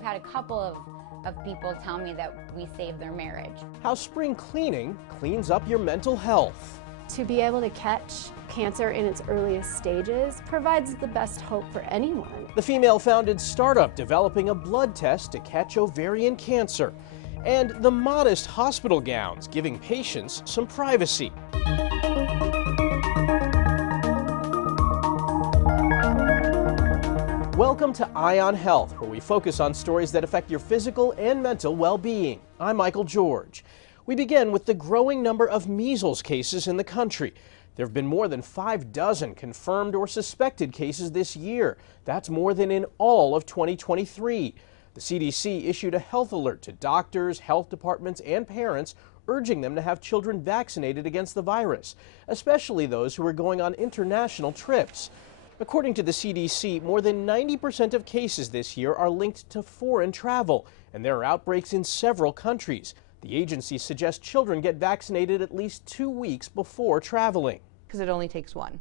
I've had a couple of people tell me that we saved their marriage. How spring cleaning cleans up your mental health. To be able to catch cancer in its earliest stages provides the best hope for anyone. The female-founded startup developing a blood test to catch ovarian cancer. And the modest hospital gowns giving patients some privacy. Welcome to Eye on Health, where we focus on stories that affect your physical and mental well-being. I'm Michael George. We begin with the growing number of measles cases in the country. There have been more than 6 confirmed or suspected cases this year. That's more than in all of 2023. The CDC issued a health alert to doctors, health departments, and parents, urging them to have children vaccinated against the virus, especially those who are going on international trips. According to the CDC, more than 90% of cases this year are linked to foreign travel, and there are outbreaks in several countries. The agency suggests children get vaccinated at least 2 weeks before traveling. Because it only takes one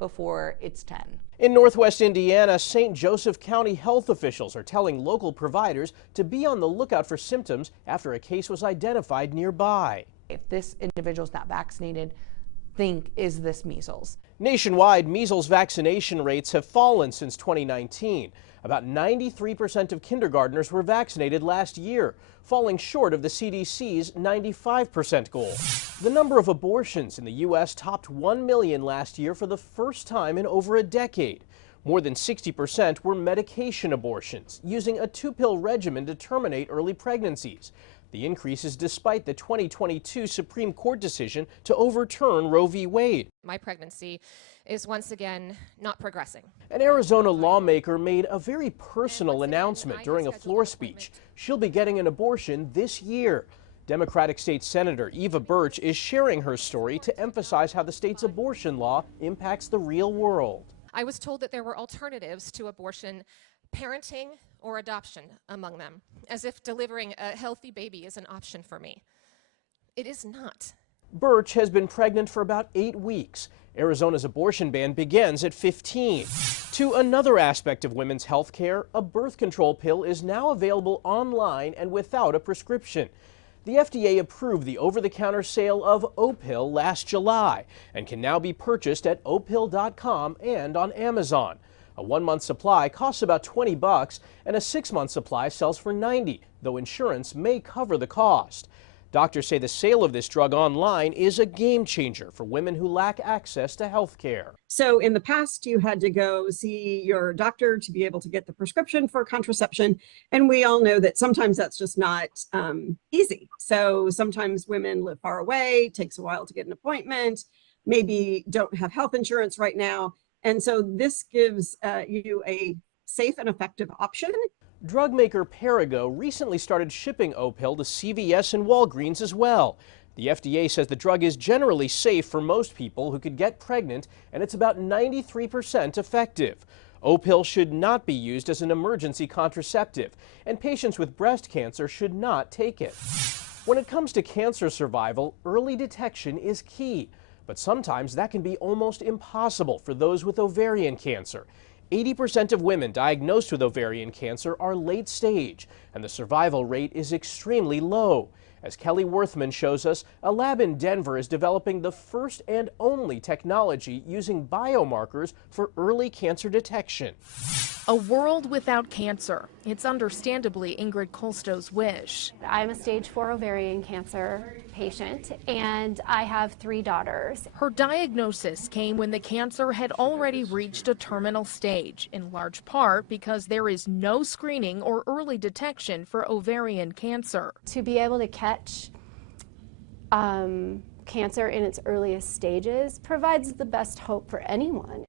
before it's 10. In Northwest Indiana, St. Joseph County health officials are telling local providers to be on the lookout for symptoms after a case was identified nearby. If this individual's not vaccinated, think, is this measles? Nationwide, measles vaccination rates have fallen since 2019. About 93% of kindergartners were vaccinated last year, falling short of the CDC's 95% goal. The number of abortions in the U.S. topped 1 million last year for the first time in over a decade. More than 60% were medication abortions, using a 2-pill regimen to terminate early pregnancies. The increase is despite the 2022 Supreme Court decision to overturn Roe v. Wade. My pregnancy is once again not progressing. An Arizona lawmaker made a very personal announcement during a floor speech. She'll be getting an abortion this year. Democratic State Senator Eva Birch is sharing her story to emphasize how the state's abortion law impacts the real world. I was told that there were alternatives to abortion, parenting or adoption among them, as if delivering a healthy baby is an option for me. It is not. Birch has been pregnant for about 8 weeks. Arizona's abortion ban begins at 15. To another aspect of women's health care, a birth control pill is now available online and without a prescription. The FDA approved the over-the-counter sale of Opill last July and can now be purchased at opill.com and on Amazon. A 1-month supply costs about $20 and a 6-month supply sells for $90, though insurance may cover the cost. Doctors say the sale of this drug online is a game changer for women who lack access to health care. So in the past, you had to go see your doctor to be able to get the prescription for contraception. And we all know that sometimes that's just not easy. So sometimes women live far away, takes a while to get an appointment, maybe don't have health insurance right now. And so this gives you a safe and effective option. Drug maker Perrigo recently started shipping Opill to CVS and Walgreens as well. The FDA says the drug is generally safe for most people who could get pregnant, and it's about 93% effective. Opill should not be used as an emergency contraceptive, and patients with breast cancer should not take it. When it comes to cancer survival, early detection is key, but sometimes that can be almost impossible for those with ovarian cancer. 80% of women diagnosed with ovarian cancer are late stage, and the survival rate is extremely low. As Kelly Worthman shows us, a lab in Denver is developing the first and only technology using biomarkers for early cancer detection. A world without cancer. It's understandably Ingrid Kolstow's wish. I'm a stage 4 ovarian cancer patient, and I have 3 daughters. Her diagnosis came when the cancer had already reached a terminal stage, in large part because there is no screening or early detection for ovarian cancer. To be able to catch cancer in its earliest stages provides the best hope for anyone.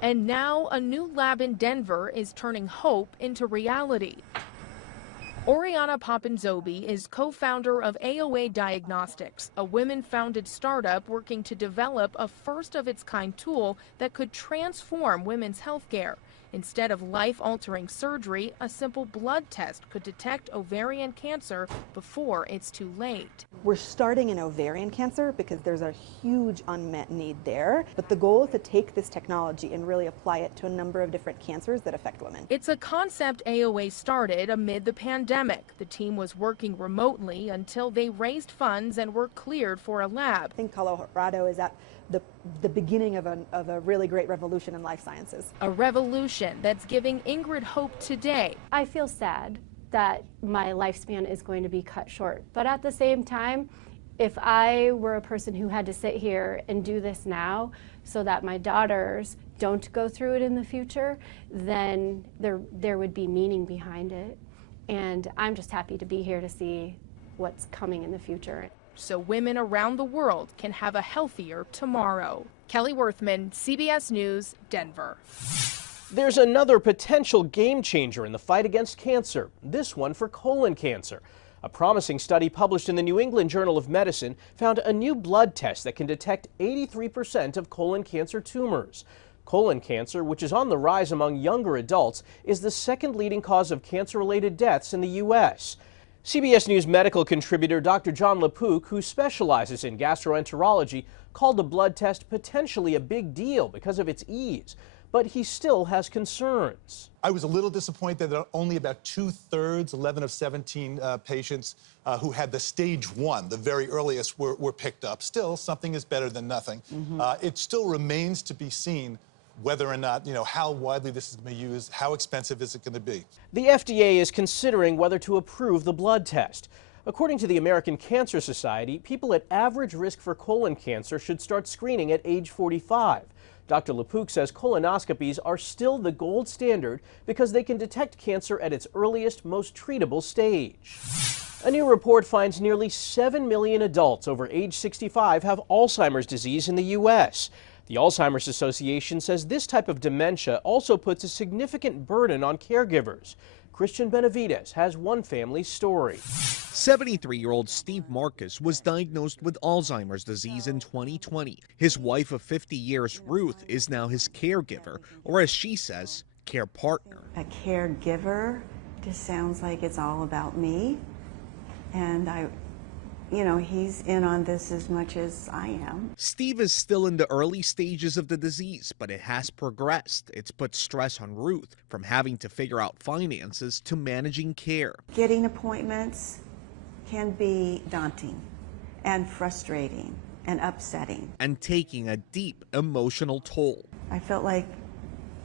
And now a new lab in Denver is turning hope into reality. Oriana Papanzobi is co-founder of AOA Diagnostics, a women-founded startup working to develop a first-of-its-kind tool that could transform women's health care. Instead of life-altering surgery, a simple blood test could detect ovarian cancer before it's too late. We're starting in ovarian cancer because there's a huge unmet need there, but the goal is to take this technology and really apply it to a number of different cancers that affect women. It's a concept AOA started amid the pandemic. The team was working remotely until they raised funds and were cleared for a lab. I think Colorado is at the beginning of a really great revolution in life sciences. A revolution that's giving Ingrid hope today. I feel sad that my lifespan is going to be cut short, but at the same time, if I were a person who had to sit here and do this now so that my daughters don't go through it in the future, then there would be meaning behind it. And I'm just happy to be here to see what's coming in the future. So women around the world can have a healthier tomorrow. Kelly Worthman, CBS News, Denver. There's another potential game changer in the fight against cancer, this one for colon cancer. A promising study published in the New England Journal of Medicine found a new blood test that can detect 83% of colon cancer tumors. Colon cancer, which is on the rise among younger adults, is the second leading cause of cancer-related deaths in the U.S. CBS News medical contributor Dr. John LaPook, who specializes in gastroenterology, called the blood test potentially a big deal because of its ease. But he still has concerns. I was a little disappointed that only about 2/3, 11 of 17 patients who had the stage 1, the very earliest, were picked up. Still, something is better than nothing. It still remains to be seen whether or not, how widely this is going to be used, how expensive is it going to be. The FDA is considering whether to approve the blood test. According to the American Cancer Society, people at average risk for colon cancer should start screening at age 45. Dr. LaPook says colonoscopies are still the gold standard because they can detect cancer at its earliest, most treatable stage. A new report finds nearly 7 million adults over age 65 have Alzheimer's disease in the U.S. The Alzheimer's Association says this type of dementia also puts a significant burden on caregivers. Christian Benavides has one family's story. 73-year-old Steve Marcus was diagnosed with Alzheimer's disease in 2020. His wife of 50 years, Ruth, is now his caregiver, or as she says, care partner. A caregiver just sounds like it's all about me. And he's in on this as much as I am. Steve is still in the early stages of the disease, but it has progressed. It's put stress on Ruth, from having to figure out finances to managing care. Getting appointments can be daunting and frustrating and upsetting. And taking a deep emotional toll. I felt like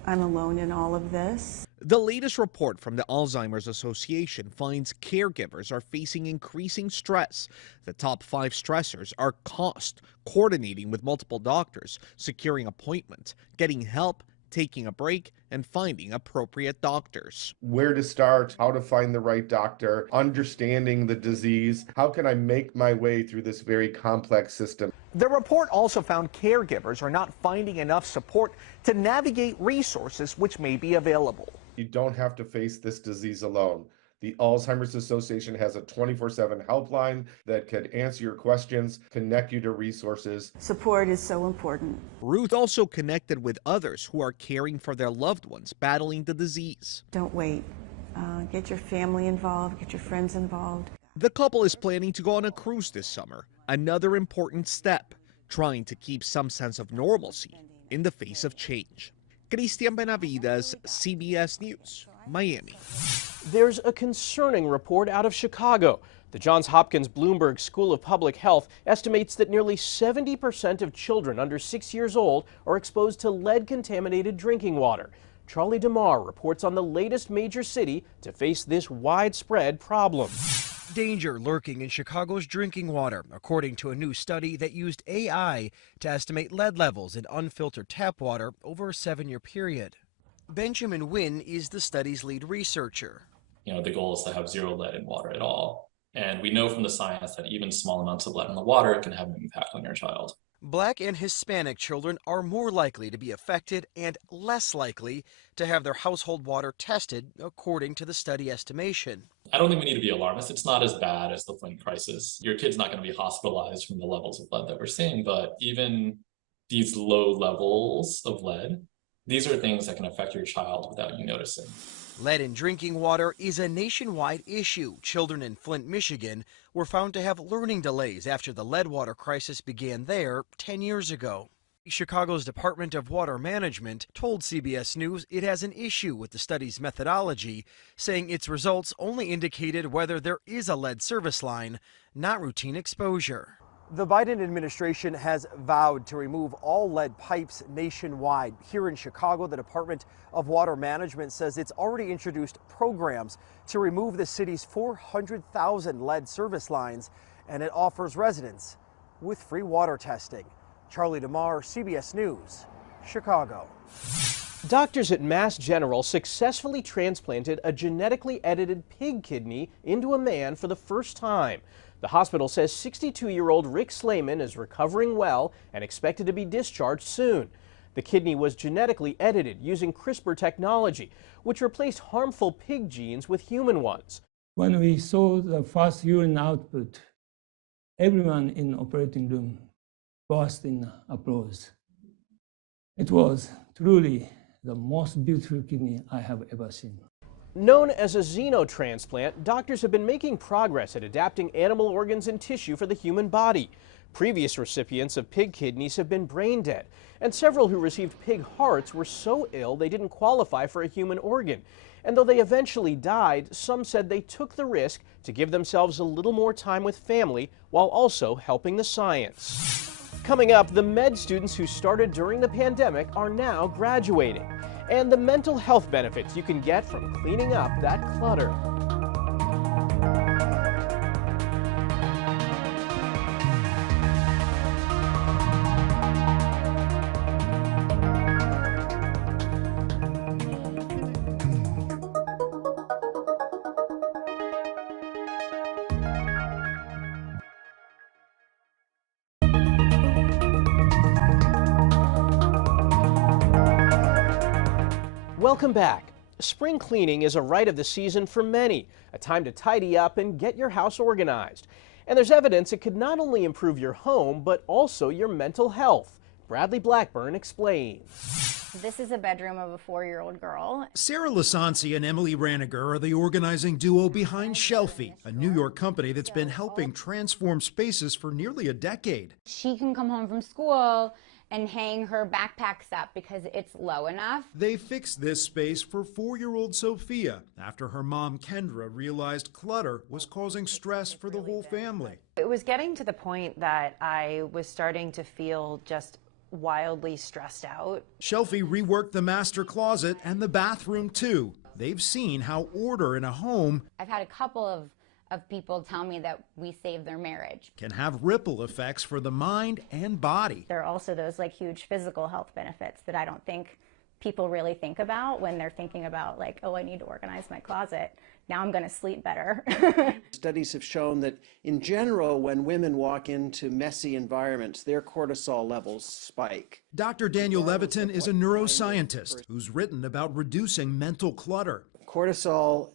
I'm alone in all of this. The latest report from the Alzheimer's Association finds caregivers are facing increasing stress. The top 5 stressors are cost, coordinating with multiple doctors, securing appointments, getting help, taking a break, and finding appropriate doctors. Where to start, how to find the right doctor, understanding the disease. How can I make my way through this very complex system? The report also found caregivers are not finding enough support to navigate resources which may be available. You don't have to face this disease alone. The Alzheimer's Association has a 24/7 helpline that could answer your questions, connect you to resources. Support is so important. Ruth also connected with others who are caring for their loved ones battling the disease. Don't wait. Get your family involved, get your friends involved. The couple is planning to go on a cruise this summer, another important step, trying to keep some sense of normalcy in the face of change. Christian Benavides, CBS News, Miami. There's a concerning report out of Chicago. The Johns Hopkins Bloomberg School of Public Health estimates that nearly 70% of children under 6 years old are exposed to lead-contaminated drinking water. Charlie DeMar reports on the latest major city to face this widespread problem. Danger lurking in Chicago's drinking water, according to a new study that used AI to estimate lead levels in unfiltered tap water over a 7-year period. Benjamin Wynn is the study's lead researcher. The goal is to have zero lead in water at all. And we know from the science that even small amounts of lead in the water can have an impact on your child. Black and Hispanic children are more likely to be affected and less likely to have their household water tested, according to the study estimation. I don't think we need to be alarmist. It's not as bad as the Flint crisis. Your kid's not going to be hospitalized from the levels of lead that we're seeing, but even these low levels of lead These are things that can affect your child without you noticing. Lead in drinking water is a nationwide issue. Children in Flint, Michigan were found to have learning delays after the lead water crisis began there 10 years ago. Chicago's Department of Water Management told CBS News it has an issue with the study's methodology, saying its results only indicated whether there is a lead service line, not routine exposure. The Biden administration has vowed to remove all lead pipes nationwide. Here in Chicago, the Department of Water Management says it's already introduced programs to remove the city's 400,000 lead service lines, and it offers residents with free water testing. Charlie DeMar, CBS News, Chicago. Doctors at Mass General successfully transplanted a genetically edited pig kidney into a man for the first time. The hospital says 62-year-old Rick Slayman is recovering well and expected to be discharged soon. The kidney was genetically edited using CRISPR technology, which replaced harmful pig genes with human ones. When we saw the first urine output, everyone in the operating room burst in applause. It was truly the most beautiful kidney I have ever seen. Known as a xenotransplant, doctors have been making progress at adapting animal organs and tissue for the human body. Previous recipients of pig kidneys have been brain dead, and several who received pig hearts were so ill they didn't qualify for a human organ. And though they eventually died, some said they took the risk to give themselves a little more time with family while also helping the science. Coming up, the med students who started during the pandemic are now graduating, and the mental health benefits you can get from cleaning up that clutter. Welcome back. Spring cleaning is a rite of the season for many, a time to tidy up and get your house organized. And there's evidence it could not only improve your home, but also your mental health. Bradley Blackburn explains. This is a bedroom of a 4-year-old girl. Sarah Lasansi and Emily Raniger are the organizing duo behind Shelfie, a New York company that's been helping transform spaces for nearly a decade. She can come home from school and hang her backpacks up because it's low enough. They fixed this space for 4-year-old Sophia after her mom, Kendra, realized clutter was causing stress for the whole family. It was getting to the point that I was starting to feel just wildly stressed out. Shelfie reworked the master closet and the bathroom too. They've seen how order in a home I've had a couple of people tell me that we saved their marriage. Can have ripple effects for the mind and body. There are also those like huge physical health benefits that I don't think people really think about when they're thinking about like, oh, I need to organize my closet. Now I'm going to sleep better. Studies have shown that in general, when women walk into messy environments, their cortisol levels spike. Dr. Daniel Levitin is a neuroscientist who's written about reducing mental clutter. Cortisol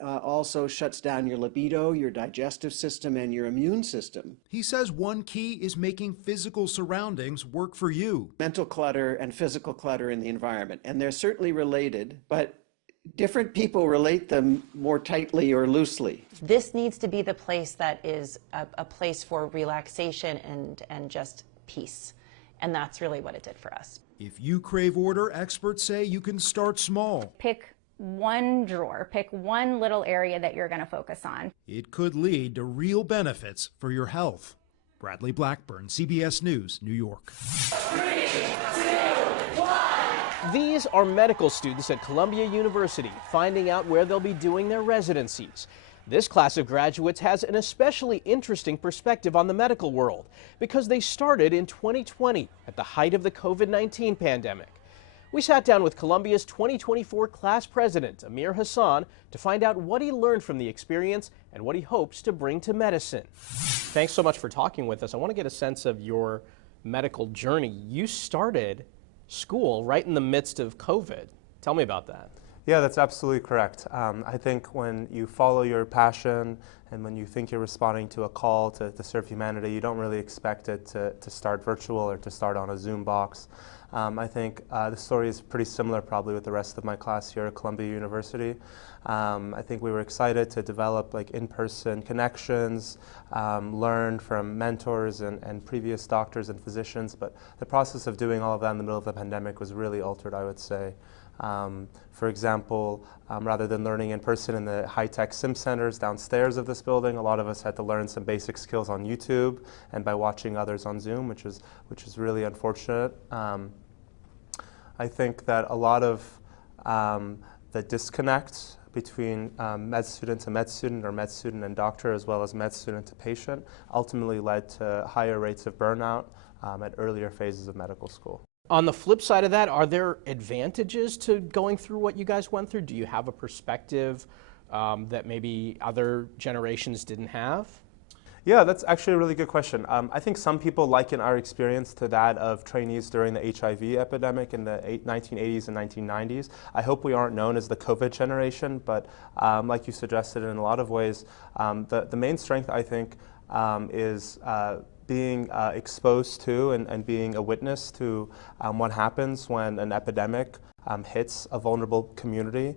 also shuts down your libido, your digestive system, and your immune system. He says one key is making physical surroundings work for you. Mental clutter and physical clutter in the environment, and they're certainly related, but different people relate them more tightly or loosely. This needs to be the place that is a place for relaxation and just peace. And that's really what it did for us. If you crave order, experts say you can start small. Pick one drawer, pick one little area that you're going to focus on. It could lead to real benefits for your health. Bradley Blackburn, CBS News, New York. 3, 2, 1. These are medical students at Columbia University finding out where they'll be doing their residencies. This class of graduates has an especially interesting perspective on the medical world because they started in 2020 at the height of the COVID-19 pandemic. We sat down with Columbia's 2024 class president, Amir Hassan, to find out what he learned from the experience and what he hopes to bring to medicine. Thanks so much for talking with us. I want to get a sense of your medical journey. You started school right in the midst of COVID. Tell me about that. Yeah, that's absolutely correct. I think when you follow your passion and when you think you're responding to a call to serve humanity, you don't really expect it to start virtual or to start on a Zoom box. I think the story is pretty similar probably with the rest of my class here at Columbia University. I think we were excited to develop like in-person connections, learn from mentors and previous doctors and physicians, but the process of doing all of that in the middle of the pandemic was really altered, I would say. For example, rather than learning in person in the high-tech sim centers downstairs of this building, a lot of us had to learn some basic skills on YouTube and by watching others on Zoom, which is really unfortunate. I think that a lot of the disconnect between med student to med student or med student and doctor, as well as med student to patient, ultimately led to higher rates of burnout at earlier phases of medical school. On the flip side of that, are there advantages to going through what you guys went through? Do you have a perspective that maybe other generations didn't have? Yeah, that's actually a really good question. I think some people liken our experience to that of trainees during the HIV epidemic in the 1980s and 1990s. I hope we aren't known as the COVID generation, but like you suggested, in a lot of ways, the main strength, I think, is being exposed to and being a witness to what happens when an epidemic hits a vulnerable community.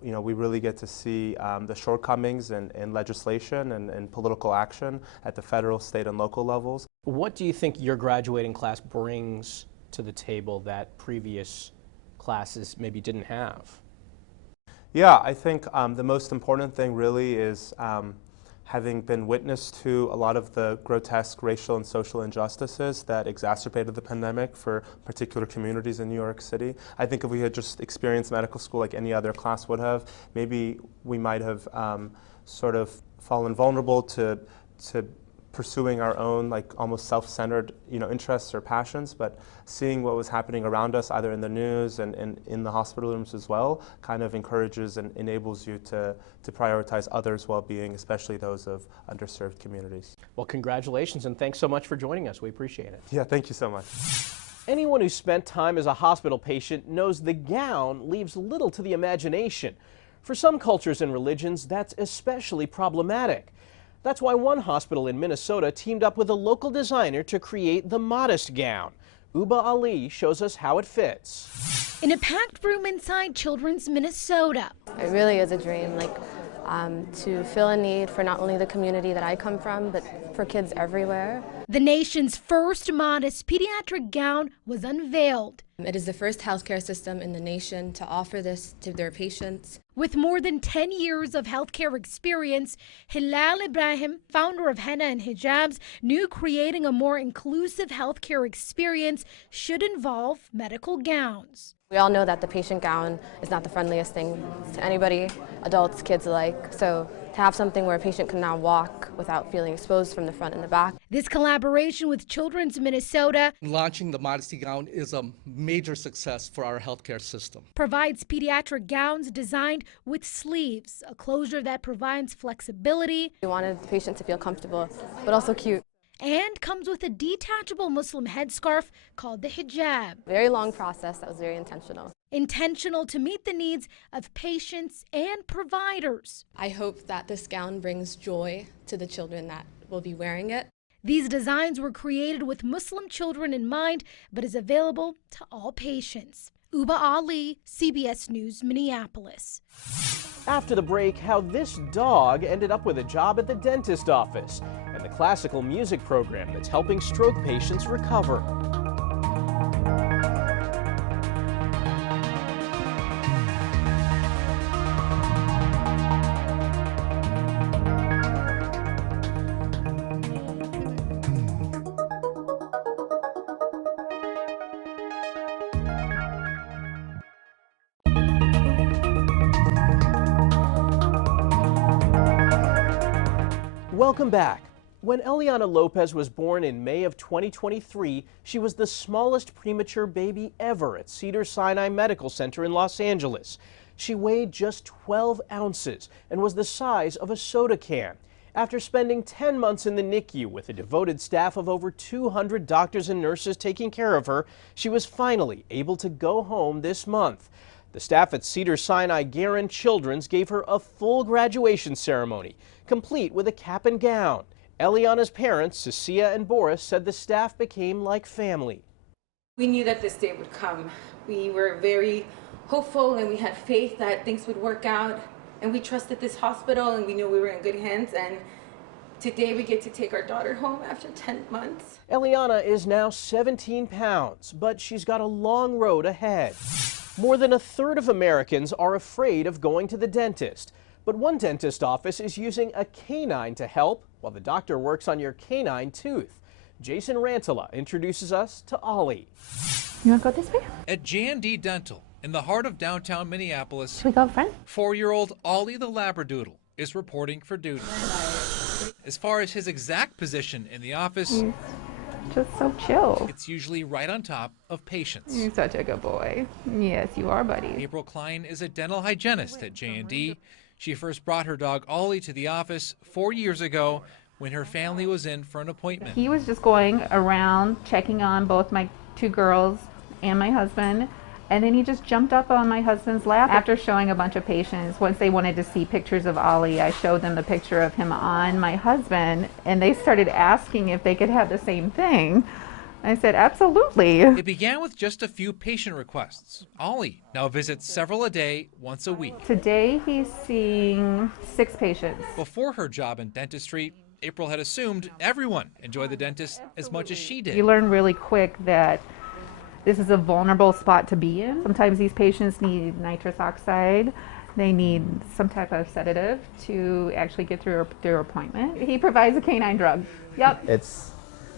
We really get to see the shortcomings in legislation and political action at the federal, state, and local levels. What do you think your graduating class brings to the table that previous classes maybe didn't have? Yeah, I think the most important thing really is having been witness to a lot of the grotesque racial and social injustices that exacerbated the pandemic for particular communities in New York City. I think if we had just experienced medical school like any other class would have, maybe we might have sort of fallen vulnerable to pursuing our own like almost self-centered interests or passions, but seeing what was happening around us either in the news and in the hospital rooms as well kind of encourages and enables you to prioritize others' well-being, especially those of underserved communities. Well, congratulations and thanks so much for joining us. We appreciate it. Yeah, thank you so much. Anyone who spent time as a hospital patient knows the gown leaves little to the imagination. For some cultures and religions, that's especially problematic. That's why one hospital in Minnesota teamed up with a local designer to create the modest gown. Uba Ali shows us how it fits. In a packed room inside Children's Minnesota. It really is a dream, to fill a need for not only the community that I come from, but for kids everywhere. The nation's first modest pediatric gown was unveiled. It is the first healthcare system in the nation to offer this to their patients. With more than 10 years of healthcare experience, Hilal Ibrahim, founder of Henna and Hijabs, knew creating a more inclusive healthcare experience should involve medical gowns. We all know that the patient gown is not the friendliest thing to anybody, adults, kids alike. So to have something where a patient can now walk without feeling exposed from the front and the back. This collaboration with Children's Minnesota launching the modesty gown is a major success for our healthcare system. Provides pediatric gowns designed with sleeves, a closure that provides flexibility. We wanted the patient to feel comfortable, but also cute. And comes with a detachable Muslim headscarf called the hijab. Very long process that was very intentional. Intentional to meet the needs of patients and providers. I hope that this gown brings joy to the children that will be wearing it. These designs were created with Muslim children in mind, but is available to all patients. Uba Ali, CBS News, Minneapolis. After the break, how this dog ended up with a job at the dentist office and the classical music program that's helping stroke patients recover. Welcome back. When Eliana Lopez was born in May of 2023, she was the smallest premature baby ever at Cedars-Sinai Medical Center in Los Angeles. She weighed just 12 ounces and was the size of a soda can. After spending 10 months in the NICU with a devoted staff of over 200 doctors and nurses taking care of her, she was finally able to go home this month. The staff at Cedars-Sinai Guerin Children's gave her a full graduation ceremony, complete with a cap and gown. Eliana's parents, Cecilia and Boris, said the staff became like family. We knew that this day would come. We were very hopeful and we had faith that things would work out, and we trusted this hospital and we knew we were in good hands, and today we get to take our daughter home after 10 months. Eliana is now 17 pounds, but she's got a long road ahead. More than a third of Americans are afraid of going to the dentist, but one dentist office is using a canine to help while the doctor works on your canine tooth. Jason Rantala introduces us to Ollie. You want to go this way? At J&D Dental, in the heart of downtown Minneapolis, Should we go front? 4-year-old Ollie the Labradoodle is reporting for duty. As far as his exact position in the office, He's just so chill. it's usually right on top of patients. You're such a good boy. Yes, you are, buddy. April Klein is a dental hygienist at J&D. She first brought her dog Ollie to the office 4 years ago when her family was in for an appointment. He was just going around checking on both my 2 girls and my husband, and then he just jumped up on my husband's lap after showing a bunch of patients. Once they wanted to see pictures of Ollie, I showed them the picture of him on my husband, and they started asking if they could have the same thing. I said, absolutely. It began with just a few patient requests. Ollie now visits several a day, once a week. Today he's seeing 6 patients. Before her job in dentistry, April had assumed everyone enjoyed the dentist as much as she did. You learn really quick that this is a vulnerable spot to be in. Sometimes these patients need nitrous oxide. They need some type of sedative to actually get through their appointment. He provides a canine drug. Yep. It's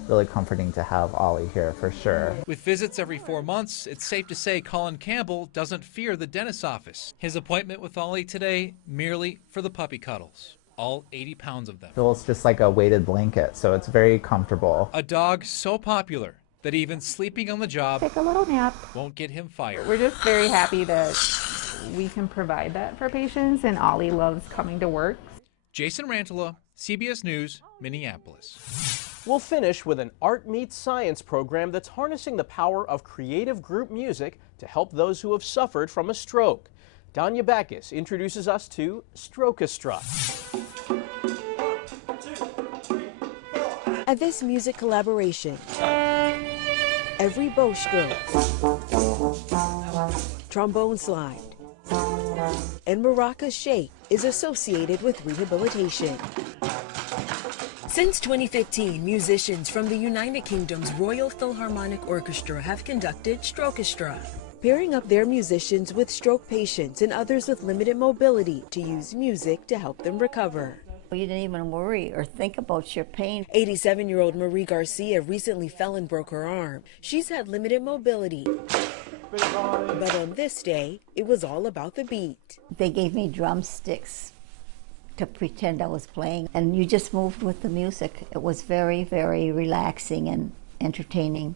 really comforting to have Ollie here for sure. With visits every 4 months, it's safe to say Colin Campbell doesn't fear the dentist's office. His appointment with Ollie today merely for the puppy cuddles. All 80 pounds of them. Feels just like a weighted blanket, so it's very comfortable. A dog so popular that even sleeping on the job Take a little nap. won't get him fired. We're just very happy that we can provide that for patients, and Ollie loves coming to work. Jason Rantala, CBS News, Minneapolis. We'll finish with an Art Meets Science program that's harnessing the power of creative group music to help those who have suffered from a stroke. Danya Backus introduces us to Strokestra. At this music collaboration, every bow stroke, trombone slide, and maraca shake is associated with rehabilitation. Since 2015, musicians from the United Kingdom's Royal Philharmonic Orchestra have conducted Strokestra, pairing up their musicians with stroke patients and others with limited mobility to use music to help them recover. You didn't even worry or think about your pain. 87-year-old Marie Garcia recently fell and broke her arm. She's had limited mobility. But on this day, it was all about the beat. They gave me drumsticks to pretend I was playing, and you just moved with the music. It was very, very relaxing and entertaining.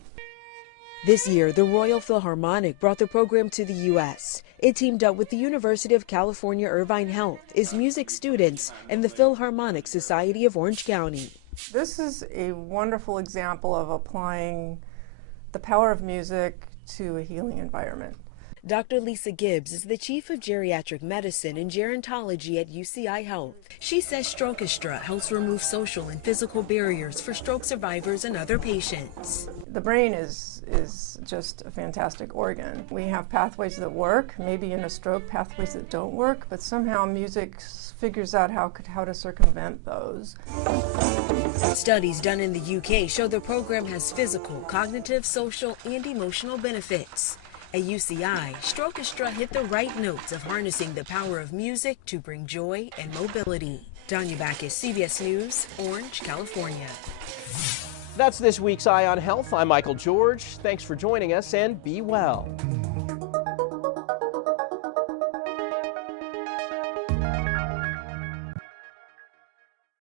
This year, the Royal Philharmonic brought the program to the U.S. It teamed up with the University of California Irvine Health, its music students, and the Philharmonic Society of Orange County. This is a wonderful example of applying the power of music to a healing environment. Dr. Lisa Gibbs is the chief of geriatric medicine and gerontology at UCI Health. She says Strokestra helps remove social and physical barriers for stroke survivors and other patients. The brain is just a fantastic organ. We have pathways that work, maybe in a stroke pathways that don't work, but somehow music figures out how to circumvent those. Studies done in the UK show the program has physical, cognitive, social, and emotional benefits. At UCI, Strokestra hit the right notes of harnessing the power of music to bring joy and mobility. Danya Backus, CBS News, Orange, California. That's this week's Eye on Health. I'm Michael George. Thanks for joining us, and be well.